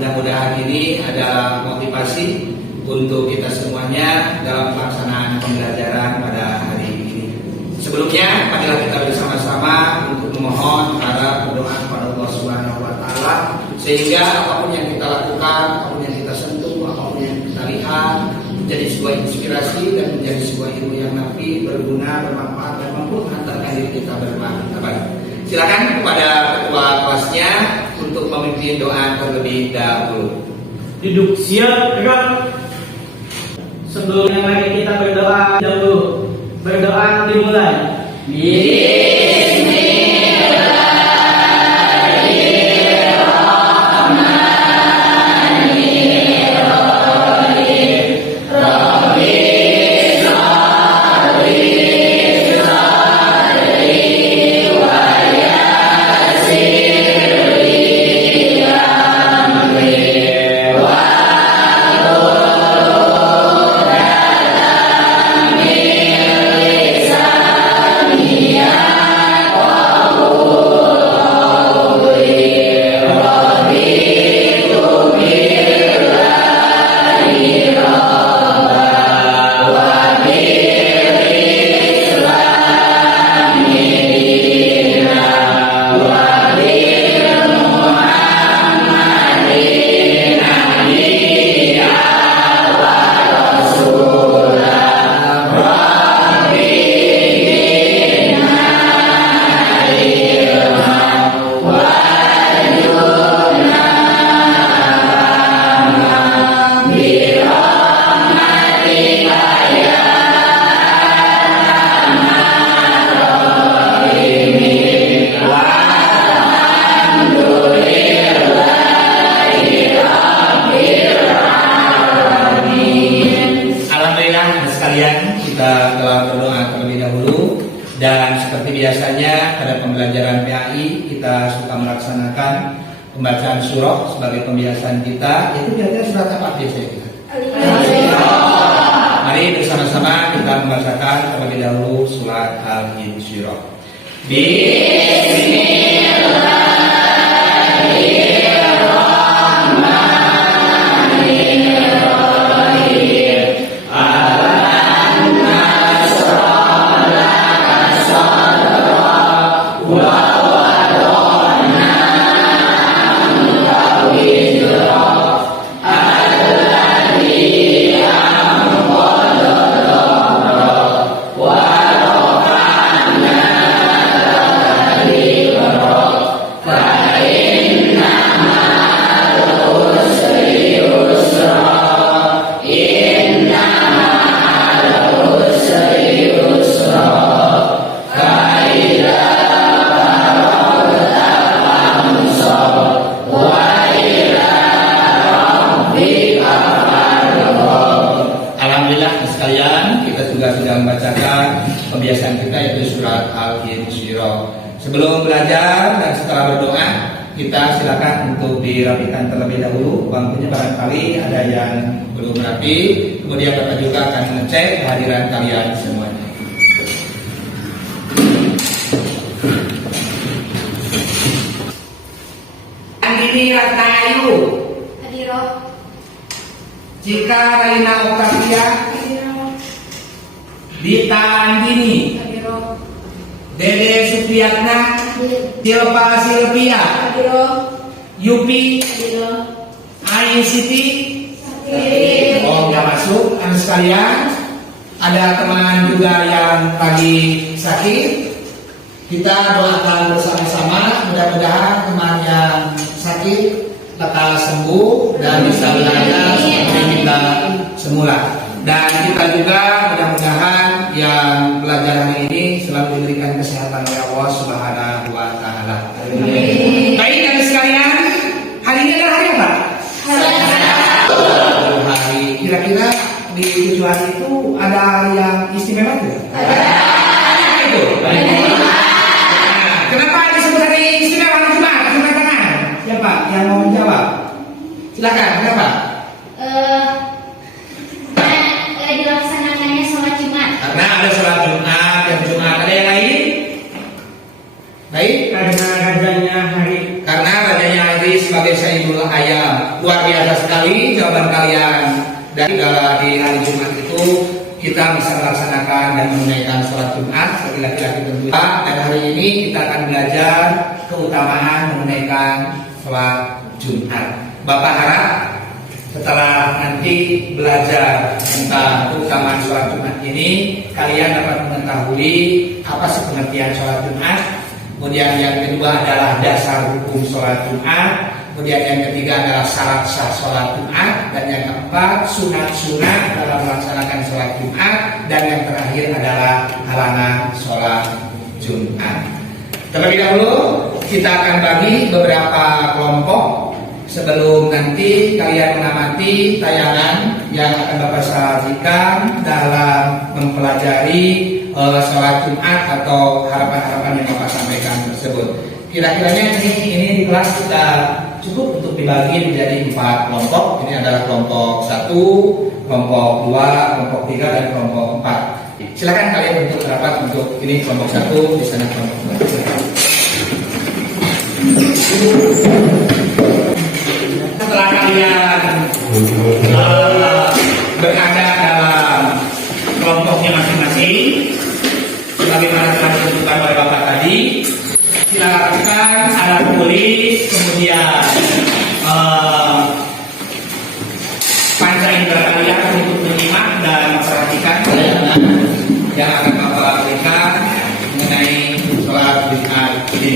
mudah-mudahan ini adalah motivasi untuk kita semuanya dalam pelaksanaan pembelajaran pada hari ini. Sebelumnya, marilah kita bersama-sama untuk memohon harap berdoa kepada Allah Subhanahu wa Ta'ala, sehingga apapun yang kita lakukan, apapun yang kita sentuh, apapun yang kita lihat menjadi sebuah inspirasi dan menjadi sebuah ilmu yang nafi, berguna, bermanfaat, dan mampu mengantarkan diri kita bermanfaat. Silakan kepada ketua kelasnya untuk memimpin doa terlebih dahulu. Duduk siap, gerak. Sebelumnya mari kita berdoa dahulu. Berdoa dimulai. Kita telah berdoa terlebih dahulu, dan seperti biasanya pada pembelajaran PAI kita suka melaksanakan pembacaan surah sebagai pembiasaan kita. Itu biasanya surat apa biasanya kita? Mari bersama-sama kita membacakan terlebih dahulu surat Al-Insyirah. Pembiasaan kita yaitu surat Al-Insyirah. Sebelum belajar dan setelah berdoa, kita silakan untuk dirapikan terlebih dahulu. Bangkunya barangkali ada yang belum rapi. Kemudian Bapak juga akan mengecek kehadiran kalian semuanya. Andini Ratnayu. Hadiro. Jika Raina Oktavia. Dita Andini, Dede Supriyatna, Silpa Silvia, Yupi, Ain Siti. Oh, nggak masuk. Anak sekalian, ada teman juga yang lagi sakit. Kita doakan bersama-sama, mudah-mudahan teman yang sakit lekas sembuh dan bisa belajar seperti kita semula. Dan kita juga mudah-mudahan yang belajar hari ini selalu diberikan kesehatan oleh Allah Subhanahu wa Ta'ala. Baik, dan sekalian, hari ini adalah hari apa? Hari. Kira-kira di 7 hari itu ada hari yang istimewa tidak? Ada. Itu. Baik. Nah, kenapa disebut hari istimewa hari Jumat? Angkat tangan. Siapa yang mau menjawab? Silakan. Kenapa? Dilaksanakannya sholat Jumat. Karena ada sholat Jumat dan Jumat. Ada yang lain? Baik. Karena rajanya hari sebagai Sayyidul Ayam. luar biasa sekali jawaban kalian. Dan di hari Jumat itu kita bisa melaksanakan dan menunaikan sholat Jumat bagi laki-laki tentunya. Dan hari ini kita akan belajar keutamaan menunaikan sholat Jumat. Bapak harap setelah nanti belajar tentang keutamaan sholat Jumat ini, kalian dapat mengetahui apa sih pengertian sholat Jumat. Kemudian yang kedua adalah dasar hukum sholat Jumat. Kemudian yang ketiga adalah syarat sah sholat Jumat. Dan yang keempat, sunat-sunat dalam melaksanakan sholat Jumat. Dan yang terakhir adalah halangan sholat Jumat. Terlebih dahulu kita akan bagi beberapa kelompok sebelum nanti kalian mengamati tayangan yang akan Bapak sajikan dalam mempelajari sholat Jumat atau harapan-harapan yang Bapak sampaikan tersebut. Kira-kiranya ini di kelas kita cukup untuk dibagi menjadi 4 kelompok. Ini adalah kelompok 1, kelompok 2, kelompok 3, dan kelompok 4. Silakan kalian untuk rapat untuk ini kelompok 1, di sana kelompok 2. Setelah kalian berada dalam kelompoknya masing-masing, sebagaimana telah ditentukan oleh Bapak tadi, silakan alat tulis, kemudian panca indera kalian untuk menyimak dan memperhatikan tayangan yang akan Bapak berikan mengenai sholat Jumat ini.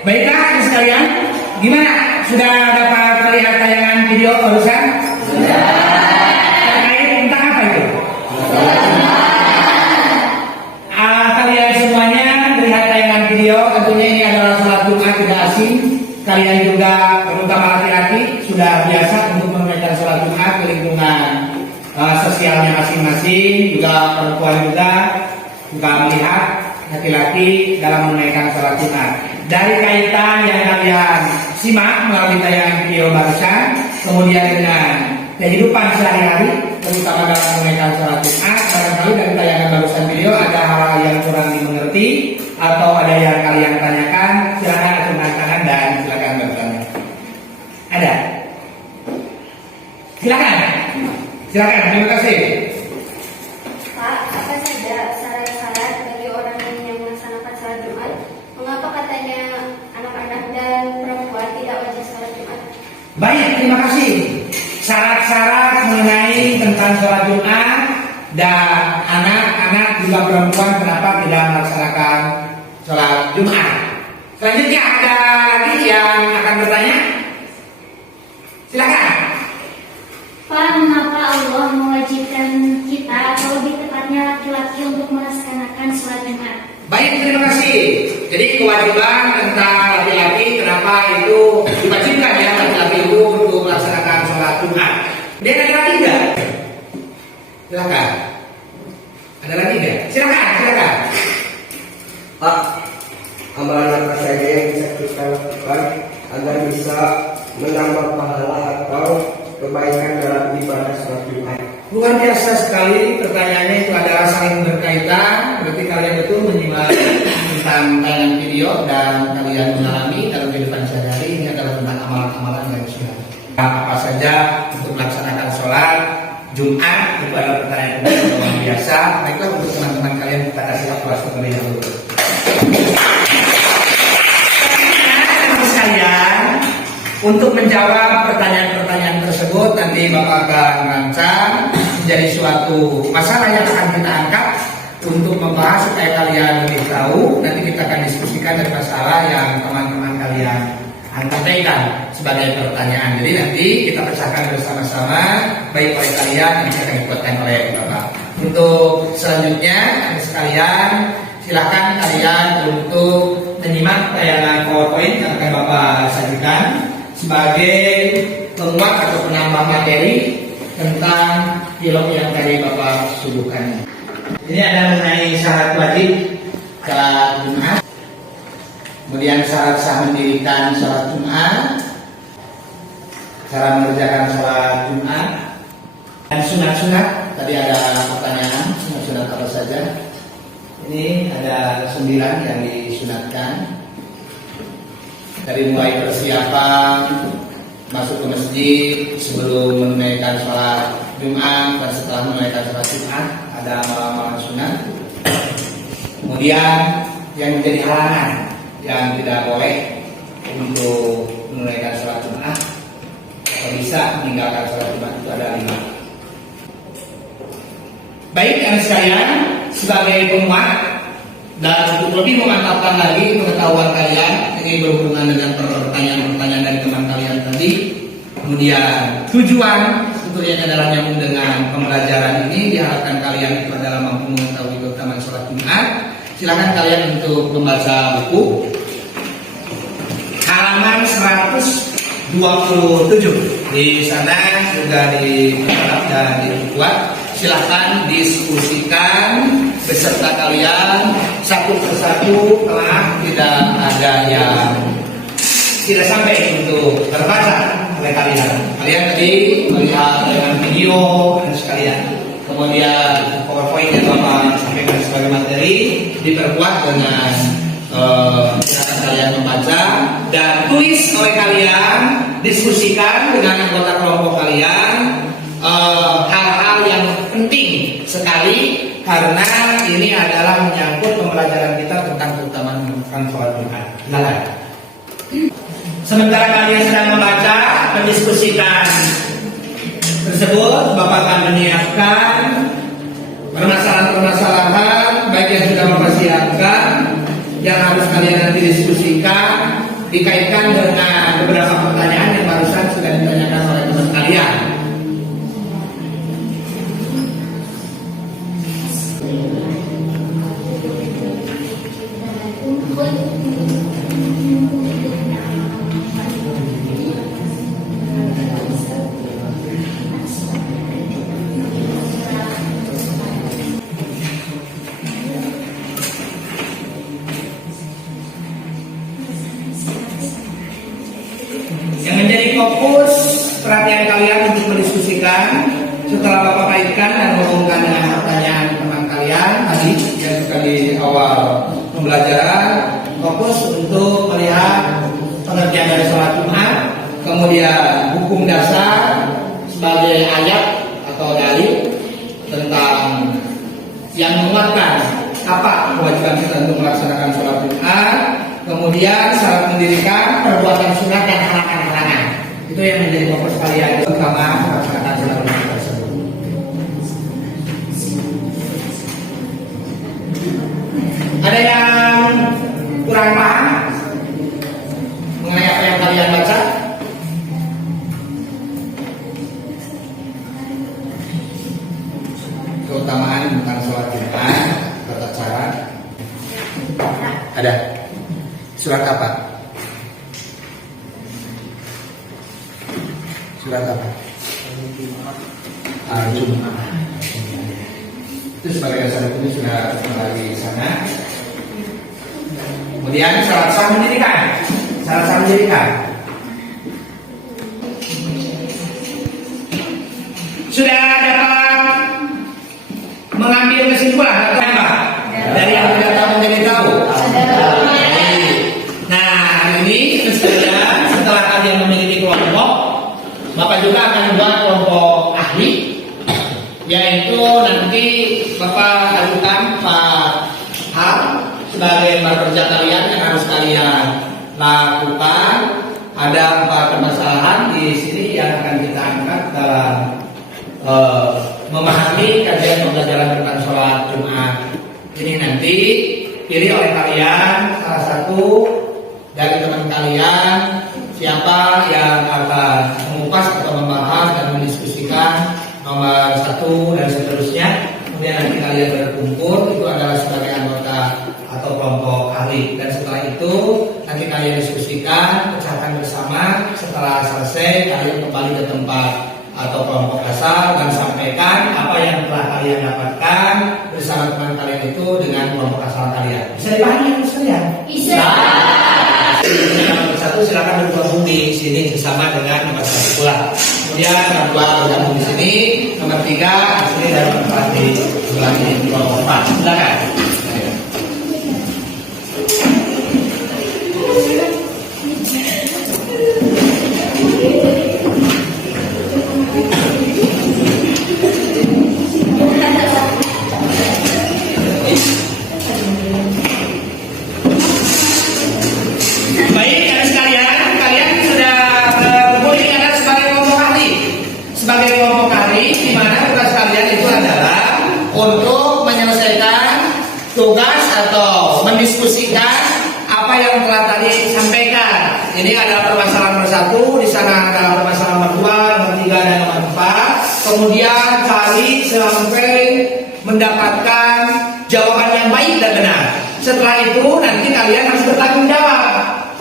Baiklah sekalian, gimana? Sudah dapat melihat tayangan video barusan? Sudah. Terkait tentang apa itu? Kalian semuanya melihat tayangan video, tentunya ini adalah sholat Jumat tidak asing. Kalian juga, terutama laki-laki, sudah biasa untuk menunaikan sholat Jumat di lingkungan sosialnya masing-masing. Juga perempuan juga melihat laki-laki dalam menunaikan sholat Jumat. Dari kaitan yang kalian simak melalui tayangan video barusan, kemudian dengan kehidupan sehari-hari, terutama dalam menunaikan sholat Jumat, barangkali dari tayangan barusan video ada hal yang kurang dimengerti atau ada yang kalian tanyakan, silakan acungkan tangan dan silakan bertanya. Ada? Silakan. Silakan. Terima kasih. Pak, apa saja syarat-syarat bagi orang yang melaksanakan sholat Jumat? Mengapa katanya anak-anak dan perempuan tidak wajib sholat Jumat? Baik, terima kasih. Syarat-syarat mengenai tentang sholat Jumat dan anak-anak juga perempuan kenapa tidak melaksanakan sholat Jumat. Selanjutnya ada lagi yang akan bertanya? Silakan. Pak, mengapa Allah mewajibkan kita atau lebih tepatnya laki-laki untuk melaksanakan sholat Jumat? Baik, terima kasih. Jadi kewajiban tentang laki-laki kenapa itu diwajibkan ya laki-laki itu untuk melaksanakan sholat Jumat. Dia ada lagi enggak? Silakan. Ada lagi enggak? Silakan. Pak, amalan apa saja yang bisa kita lakukan agar bisa menambah pahala atau kebaikan dalam ibadah sholat Jumat? Luar biasa sekali pertanyaannya, itu adalah saling berkaitan. Berarti kalian betul menyimak tentang tayangan video dan kalian mengalami dalam kehidupan sehari-hari. Ini adalah tentang amalan-amalan yang sudah apa saja untuk melaksanakan sholat Jumat. Itu adalah pertanyaan yang luar biasa. Baiklah, untuk teman-teman kalian kita kasih aplaus terlebih dahulu. Untuk menjawab pertanyaan-pertanyaan tersebut, nanti Bapak akan merancang menjadi suatu masalah yang akan kita angkat untuk membahas supaya kalian lebih tahu. Nanti kita akan diskusikan dari masalah yang teman-teman kalian Sampaikan sebagai pertanyaan. Jadi nanti kita pecahkan bersama-sama, baik oleh kalian nanti akan dibuatkan oleh Bapak. Untuk selanjutnya sekalian, silakan kalian untuk menyimak tayangan PowerPoint yang akan Bapak sajikan sebagai penguat atau penambah materi tentang film yang tadi Bapak suguhkan. Ini ada mengenai syarat wajib salat Jumat, kemudian syarat sah mendirikan salat Jumat, cara mengerjakan salat Jumat, dan sunat-sunat. Tadi ada pertanyaan, sunat-sunat apa saja? Ini ada 9 yang disunatkan. Dari mulai persiapan masuk ke masjid sebelum menunaikan sholat Jumat dan setelah menunaikan sholat Jumat ada amalan-amalan sunat. Kemudian yang menjadi halangan yang tidak boleh untuk menunaikan sholat Jumat atau bisa meninggalkan sholat Jumat itu ada 5. Baik anak sekalian, sebagai penguat dan untuk lebih memantapkan lagi pengetahuan kalian, ini berhubungan dengan pertanyaan-pertanyaan dari teman kalian tadi. Kemudian tujuan tentunya adalah nyambung dengan pembelajaran ini. Diharapkan kalian itu adalah mampu mengetahui keutamaan sholat Jumat. Silakan kalian untuk membaca buku halaman 127. Di sana juga diharap dan dibuat. Silahkan diskusikan beserta kalian satu persatu, telah tidak ada yang tidak sampai untuk terbaca oleh kalian. Kalian tadi melihat dengan video dan sekalian, kemudian PowerPoint yang Bapak sampaikan sebagai materi diperkuat dengan silakan kalian membaca dan tulis oleh kalian, diskusikan dengan anggota kelompok kalian hal-hal yang penting sekali karena ini adalah menyangkut pembelajaran kita tentang keutamaan sholat Jumat. Silakan. Sementara kalian sedang membaca, mendiskusikan tersebut, Bapak akan menyiapkan permasalahan-permasalahan baik yang sudah mempersiapkan yang harus kalian nanti diskusikan dikaitkan dengan beberapa pertanyaan yang barusan sudah ditanyakan oleh teman kalian. Yang menjadi fokus perhatian kalian untuk mendiskusikan setelah Bapak kaitkan dan menghubungkan dengan pertanyaan teman kalian tadi yang sudah di awal pembelajaran, fokus untuk melihat pengertian dari sholat Jumat, kemudian hukum dasar sebagai ayat atau dalil tentang yang menguatkan apa kewajiban kita untuk melaksanakan sholat Jumat, kemudian syarat mendirikan, perbuatan sunat dan halangan-halangan. Itu yang menjadi fokus kalian utama melaksanakan sholat Jumat tersebut. Ada yang kurang paham mengenai apa yang kalian baca? Keutamaan tentang sholat Jumat, tata cara. Ada surat apa? Surat apa? Al-Jumu'ah. Itu sebagai dasar hukum sudah melalui sana. Kemudian syarat sah mendirikan. Syarat sah mendirikan. Sudah dapat mengambil kesimpulan atau apa? Dari yang tidak tahu menjadi tahu. Nah, hari ini setelah kalian memiliki kelompok, Bapak juga akan buat kelompok ahli, yaitu nanti Bapak ajukan 4 hal sebagai kerja kalian yang harus kalian lakukan. Ada 4 permasalahan di sini yang akan kita angkat dalam memahami kajian pembelajaran tentang sholat Jumat. Ini nanti pilih oleh kalian salah satu dari teman kalian siapa yang akan mengupas atau membahas dan mendiskusikan nomor 1 dan seterusnya. Kemudian nanti kalian berkumpul, itu adalah sebagai anggota atau kelompok ahli. Dan setelah itu nanti kalian diskusikan, pecahkan bersama. Setelah selesai kalian kembali ke tempat atau kelompok asal dan sampaikan apa yang telah kalian dapatkan bersama teman kalian itu dengan kelompok asal kalian. Bisa dipahami ya sekalian? Bisa. Nomor 1 silakan bergabung di sini bersama dengan nomor 1 pula. Kemudian nomor 2 bergabung di sini, nomor 3 di sini dan nomor 4 di sebelah ini kelompok 4. Silakan. Untuk menyelesaikan tugas atau mendiskusikan apa yang telah tadi disampaikan. Ini adalah permasalahan nomor 1, di sana adalah permasalahan nomor 2, nomor 3 dan nomor 4. Kemudian cari sampai mendapatkan jawaban yang baik dan benar. Setelah itu nanti kalian harus bertanggung jawab.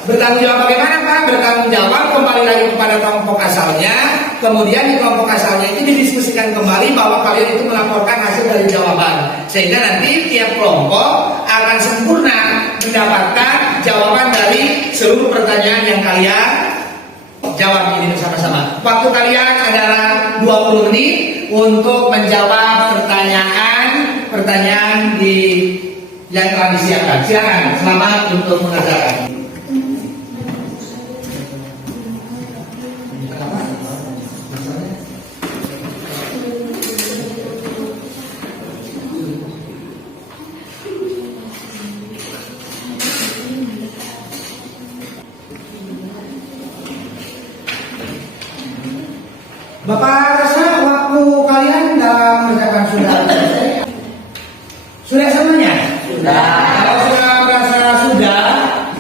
Bertanggung jawab bagaimana Pak? Bertanggung jawab kembali lagi kepada kelompok asalnya. Kemudian di kelompok asalnya itu didiskusikan kembali bahwa kalian itu melaporkan hasil dari jawaban. Sehingga nanti tiap kelompok akan sempurna mendapatkan jawaban dari seluruh pertanyaan yang kalian jawab ini bersama-sama. Waktu kalian adalah 20 menit untuk menjawab pertanyaan di yang telah disiapkan. Silakan, selamat untuk mengerjakan. Bapak rasa waktu kalian dalam mengerjakan sudah selesai? Sudah semuanya? Sudah. Kalau sudah merasa sudah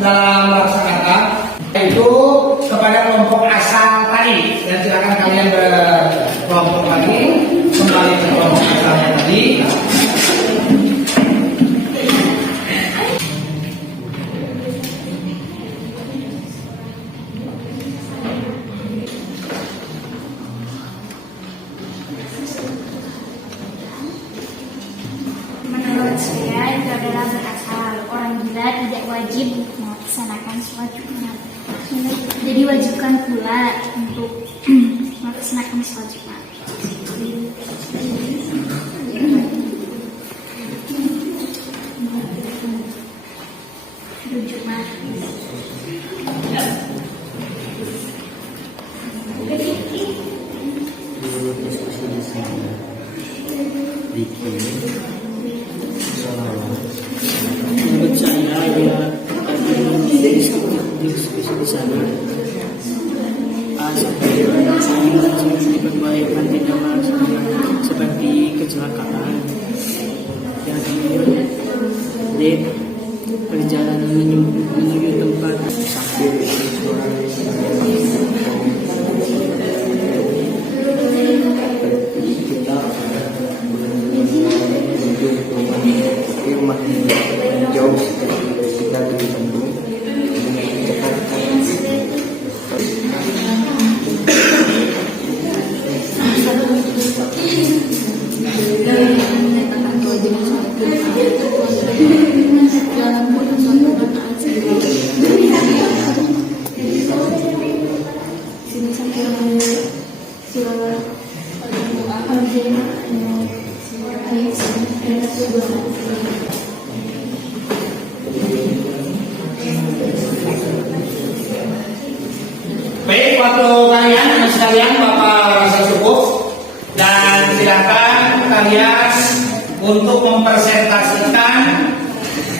dalam melaksanakan itu kepada kelompok asal tadi, dan silakan kalian berkelompok lagi kembali ke kelompok asalnya tadi. Menurut saya itu adalah berasal. Orang gila tidak wajib melaksanakan sholat Jumat. Jadi wajibkan pula untuk melaksanakan sholat Jumat. Jumat. Menurut saya ya diskusi di sana seperti perbaikan tindakan seperti kecelakaan jadi perjalanan menuju tempat sambil kita menuju rumah jauh seperti kita di Bandung. Baik, waktu kalian sekalian Bapak rasa cukup, dan silakan kalian untuk mempresentasikan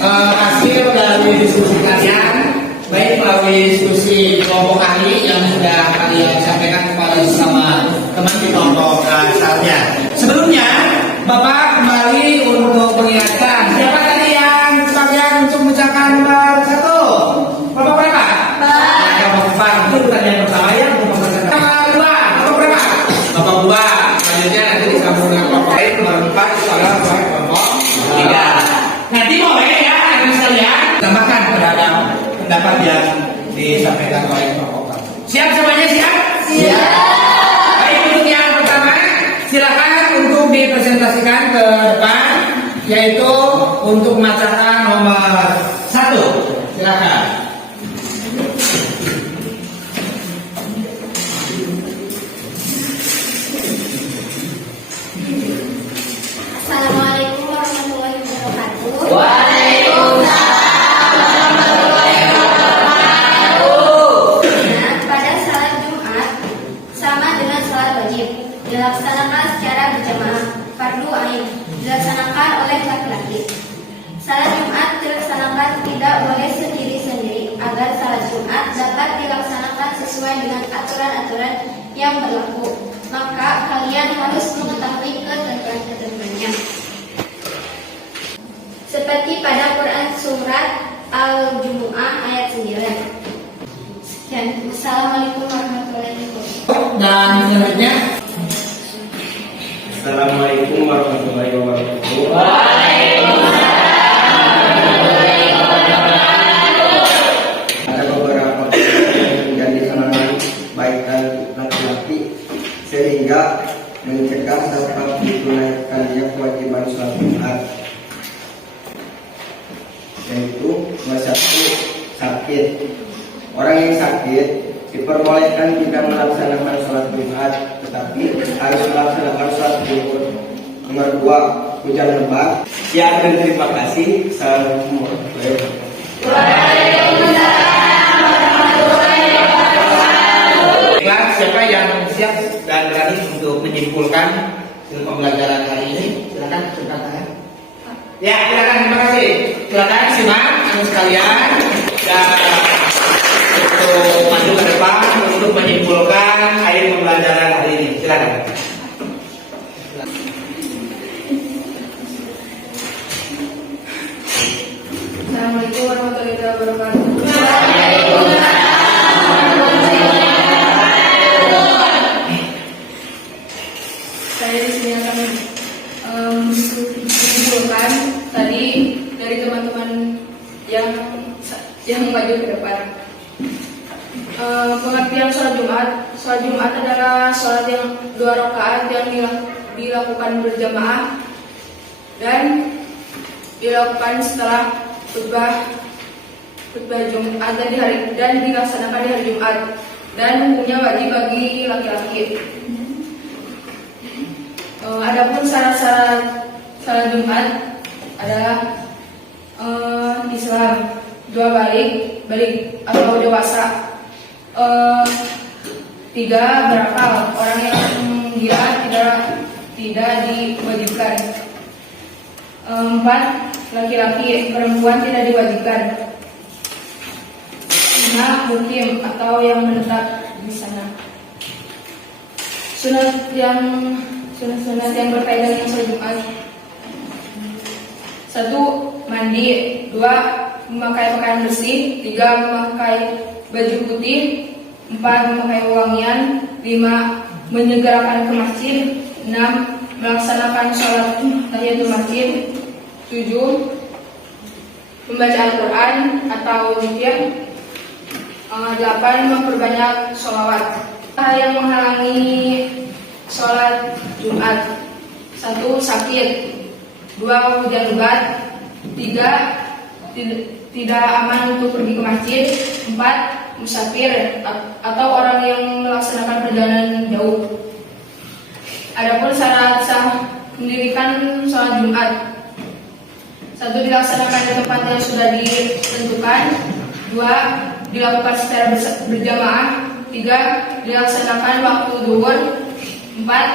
hasil dari diskusi kalian, baik melalui diskusi kelompok ahli yang sudah kalian sampaikan kepada sesama teman di kelompok asalnya. Sebelumnya Bapak kembali untuk mengingatkan siapa tadi yang kalian untuk memecahkan nomor 1? Bapak berapa? sambungan baik nomor 4 itu adalah baik kelompok 3. Nanti boleh ya anak sekalian tambahkan terhadap pendapat yang disampaikan oleh kelompok 1. Siap semuanya, siap? Siap. Baik, untuk yang pertama silakan untuk dipresentasikan ke depan, yaitu untuk membacakan nomor 1. Silakan. Assalamualaikum warahmatullahi wabarakatuh. Pada salat Jumat sama dengan salat wajib, dilaksanakan secara berjamaah, fardu ain, dilaksanakan oleh laki-laki. Salat Jumat dilaksanakan tidak boleh sendiri-sendiri agar salat Jumat dapat dilaksanakan sesuai dengan aturan-aturan yang berlaku. Maka kalian harus mengetahui ketentuan-ketentuannya. Seperti pada Quran surat Al-Jumu'ah ayat 9. Sekian. Wassalamualaikum warahmatullahi wabarakatuh. Dan selanjutnya Assalamualaikum warahmatullahi wabarakatuh. Ada beberapa yang menjadi halangan baikan laki-laki sehingga mencegah dapat ditunaikannya kewajiban sholat Jumat, yaitu nomor 1, sakit. Orang yang sakit diperbolehkan tidak melaksanakan sholat Jumat, tetapi harus melaksanakan sholat Zuhur. Nomor 2, hujan lebat. Ya, dan terima kasih. Assalamualaikum warahmatullahi wabarakatuh. baiklah, siapa yang siap dan berani untuk menyimpulkan pembelajaran hari ini? Silakan angkat tangan. Ya, silakan, terima kasih. Silakan simak anak sekalian dan untuk maju ke depan untuk menyimpulkan akhir pembelajaran hari ini. Silakan. Assalamualaikum warahmatullahi wabarakatuh. Saya di sini akan menyimpulkan tadi dari teman-teman yang maju ke depan. Pengertian sholat Jumat. Sholat Jumat adalah sholat yang 2 rakaat yang dilakukan berjamaah dan dilakukan setelah khutbah Jumat dan dilaksanakan di hari Jumat, dan hukumnya wajib bagi laki-laki. Adapun syarat-syarat salat Jumat adalah Islam, 2 balik atau dewasa, 3 berakal, orang yang gila tidak diwajibkan, 4 laki-laki, perempuan tidak diwajibkan, 5 mukim atau yang menetap di sana. Sunat yang berkaitan dengan sholat Jumat: 1. Mandi, 2. Memakai pakaian bersih, 3. Memakai baju putih, 4. Memakai wangian, 5. Menyegerakan ke masjid, 6. Melaksanakan sholat tahiyatul masjid, 7. Membaca Al-Quran atau zikir, 8. Memperbanyak sholawat. Yang menghalangi sholat Jumat: 1. Sakit, 2. Hujan lebat, 3. Tidak aman untuk pergi ke masjid, 4. Musafir atau orang yang melaksanakan perjalanan jauh. Adapun syarat sah mendirikan sholat Jumat: 1. Dilaksanakan di tempat yang sudah ditentukan, 2. Dilakukan secara berjamaah, 3. Dilaksanakan waktu zuhur, 4.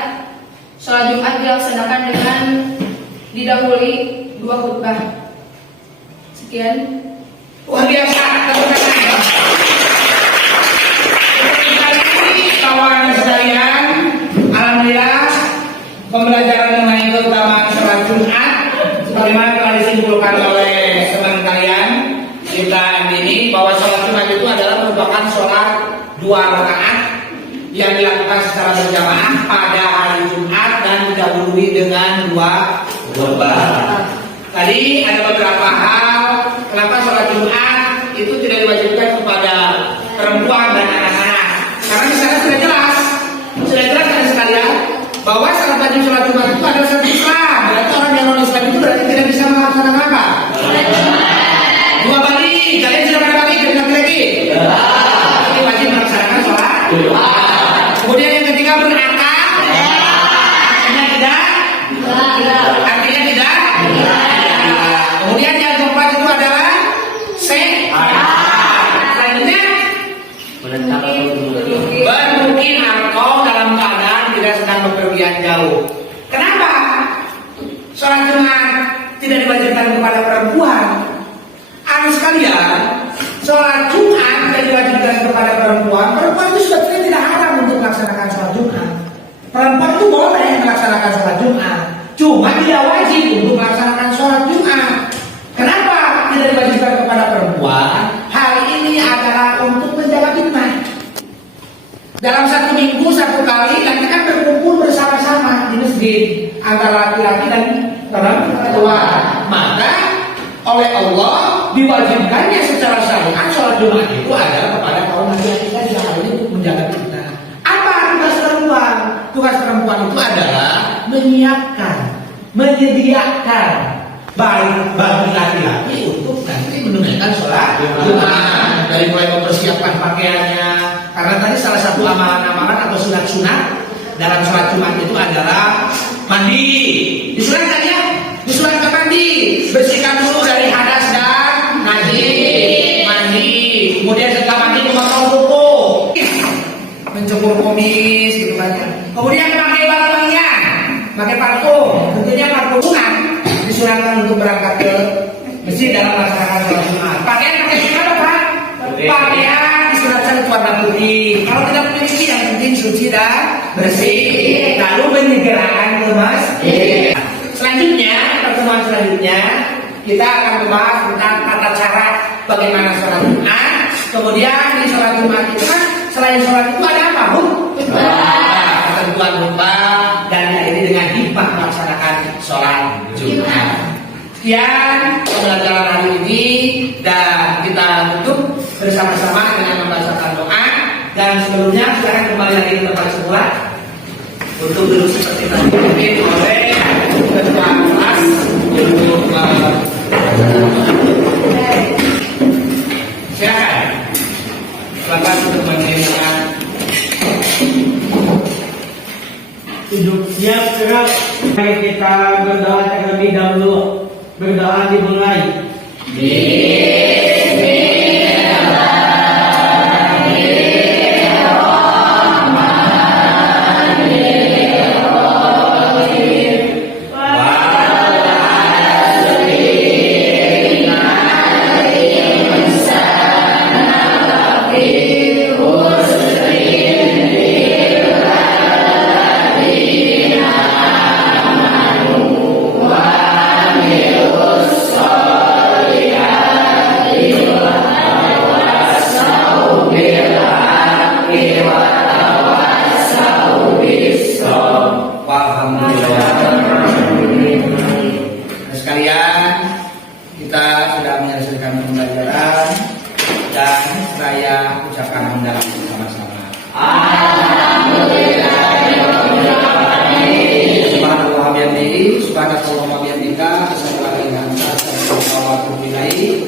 Sholat Jumat dilaksanakan dengan didahului 2 khutbah. Sekian. Luar biasa, kawan sekalian, alhamdulillah pembelajaran mengenai keutamaan sholat Jumat sebagaimana telah disimpulkan oleh teman kalian kita ini, bahwa sholat Jumat itu adalah merupakan sholat 2 rakaat yang dilakukan secara berjamaah pada hari Jumat dan didahului dengan 2 khutbah. Tadi ada beberapa hal kenapa sholat Jumat itu tidak diwajibkan kepada perempuan dan anak-anak. Karena di sana sudah jelas kan sekalian bahwa salat wajib sholat Jumat itu adalah satu Islam. Berarti orang yang non Islam itu berarti tidak bisa melaksanakan apa? Dua balik, kalian sudah pada balik dari laki-laki? Jadi wajib melaksanakan sholat. Kemudian yang ketiga berakal. Artinya tidak. Artinya tidak. Kemudian yang keempat itu adalah selanjutnya bermukim atau dalam keadaan tidak sedang bepergian jauh. Kenapa sholat Jumat tidak diwajibkan kepada perempuan? Anu sekalian, sholat Jumat tidak diwajibkan kepada perempuan. Perempuan itu sebetulnya tidak haram untuk melaksanakan sholat Jumat. Perempuan itu boleh melaksanakan sholat Jumat, cuma tidak wajib untuk melaksanakan sholat Jumat. Kenapa tidak diwajibkan kepada perempuan? Hal ini adalah untuk menjaga fitnah. Dalam satu minggu satu kali nanti kan berkumpul bersama-sama di masjid antara laki-laki dan perempuan. Maka oleh Allah diwajibkannya secara syariat sholat Jumat itu adalah kepada kaum laki-laki saja. Hal ini untuk menjaga fitnah. Apa tugas perempuan? Tugas perempuan itu adalah menyiapkan, menyediakan baik bagi laki-laki untuk nanti menunaikan sholat Jumat, dari mulai mempersiapkan pakaiannya. Karena tadi salah satu amalan-amalan atau sunat-sunat dalam sholat Jumat itu adalah mandi. Disunatkan ya, disunatkan mandi, bersihkan dulu dari hadas dan najis, mandi. Kemudian setelah mandi memotong kuku, mencukur kumis, gitu kan. Kemudian pakai wangi-wangian, pakai parfum, tentunya parfum sunat. Disunatkan untuk berangkat ke masjid dalam melaksanakan sholat Jumat. Pakaian sunat apa? Pakaian disunatkan warna putih. Kalau tidak memiliki yang penting suci dan bersih. Lalu menyegerakan ke masjid. Selanjutnya, pertemuan selanjutnya kita akan membahas tentang tata cara bagaimana sholat Jumat. Kemudian di sholat Jumat itu kan selain sholat itu ada apa, Bu? Ketentuan khutbah dan diakhiri dengan hikmah melaksanakan sholat Jumat. Sekian pembelajaran hari ini dan kita tutup bersama-sama dengan membacakan doa. Dan sebelumnya sekarang kembali lagi ke tempat semula untuk duduk seperti tadi mungkin oleh ketua kelas untuk silakan untuk menyiapkan Duduknya gerak. Mari kita berdoa terlebih dahulu. Berdoa dimulai. Sekalian, kita sudah menyelesaikan pembelajaran dan saya ucapkan hamdalah bersama-sama. Subhanallah bihamdihi, subhanallah bihamdika, asyhadu an la ilaha illa anta, astaghfiruka wa atubu ilaik.